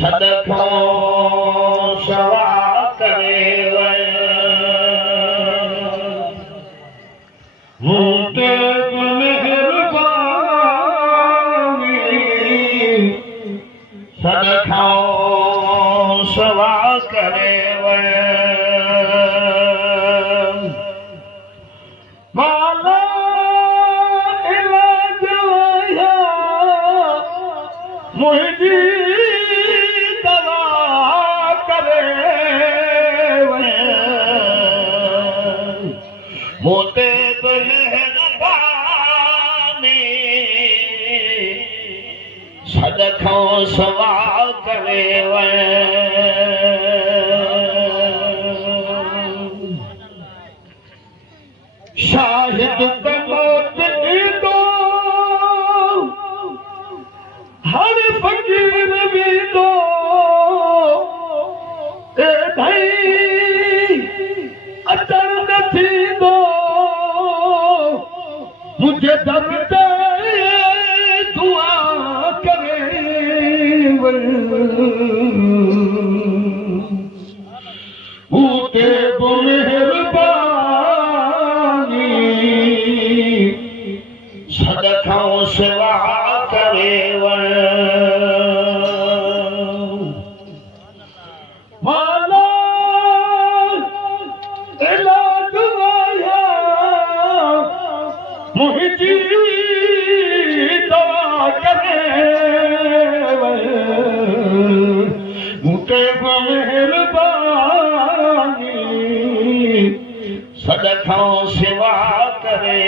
सदखों सवा करे मुझे मेहरबानी सदखों सवा करे माला इलाज मुझी मोते तो मेहरबानी सदखों सवा करे शाहिद मौत दो हर फकीर भी दो ए भाई अचर थी दो मुझे दबते दुआ करे ऊते वो मेहरबानी सदखों सवा करे माला इलाज मुझी दवा करे मुझे मेहरबानी सदखों सेवा करे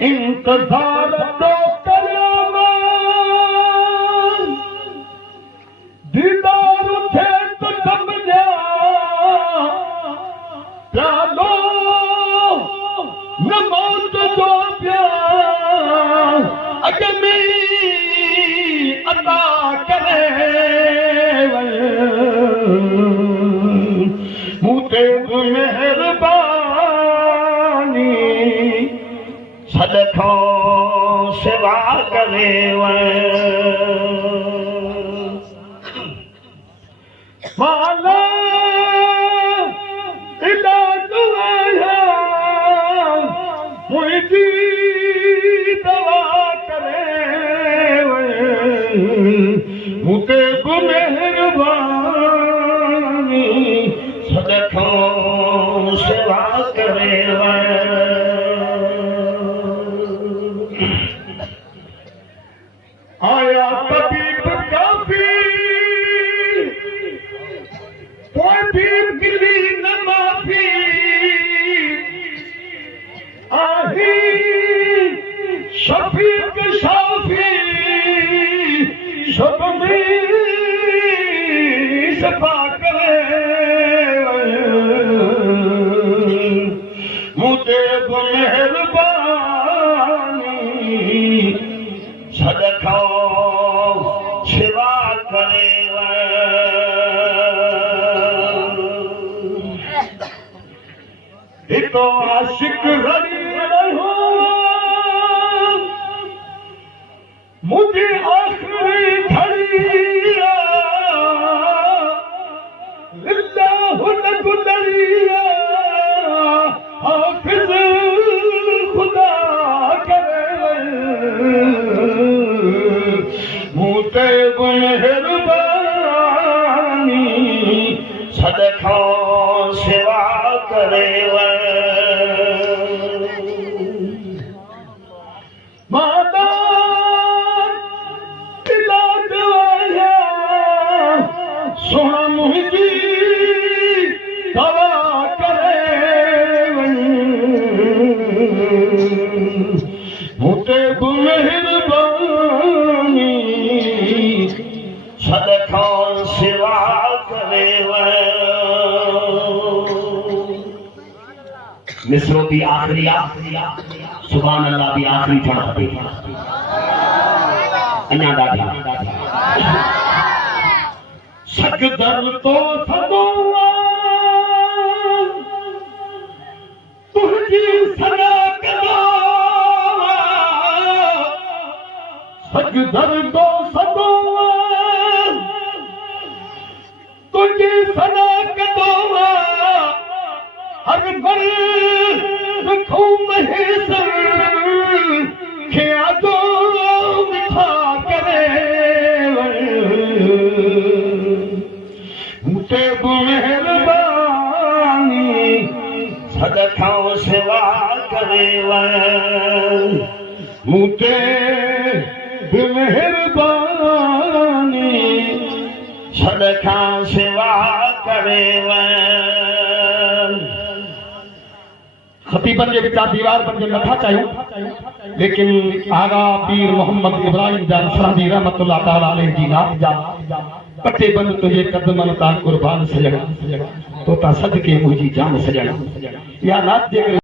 इंतजार तो करो दीदार थे तो समझा लो न मौत जो प्यार अगमी अता करे मुझे मेहरबानी सदखों सेवा करे माला इलाज मुझी दवा करे मुझे मेहरबानी सदखों सेवा करे आया तबीब काफी कोई भी गिरी न माफी आही शफीक शाफी सब में सफा करे मुझे मेहरबानी सदखों सेवा करे तो आशिक रही रहो मुझे आखिरी घड़िया लिल्लाहु गुदरिया हाफिज खुदा करे मुझे मेहरबानी सदखों सेवा करे माता इलाज आया सोना मुझी दवा करे मुझे मेहरबानी सदखों सेवा करे मिसरों की आखिरी सुभान अल्लाह की आखिरी ठण खपे अञा ॾाढी सकदर तो सदो तुझी सदा कदो अग दर्दो सदो तुझी सना कदो हर बर रखो महेसर खिया दो मिठा करे मुझे मेहरबानी सदखाओ सेवा करे मुझे मेहरबानी सदखाओ सेवा करे खतीबन जे विचा दीवार बन के नथा चाहियो लेकिन आगा पीर मोहम्मद इब्राहिम जान सरादी रहमतुल्लाह ताला अलैहि जी नाथ जा पट्टे बंद तुझे कदमन तां कुर्बान सजणा तो ता सदके मुंहिंजी जान सजणा या नाथ जे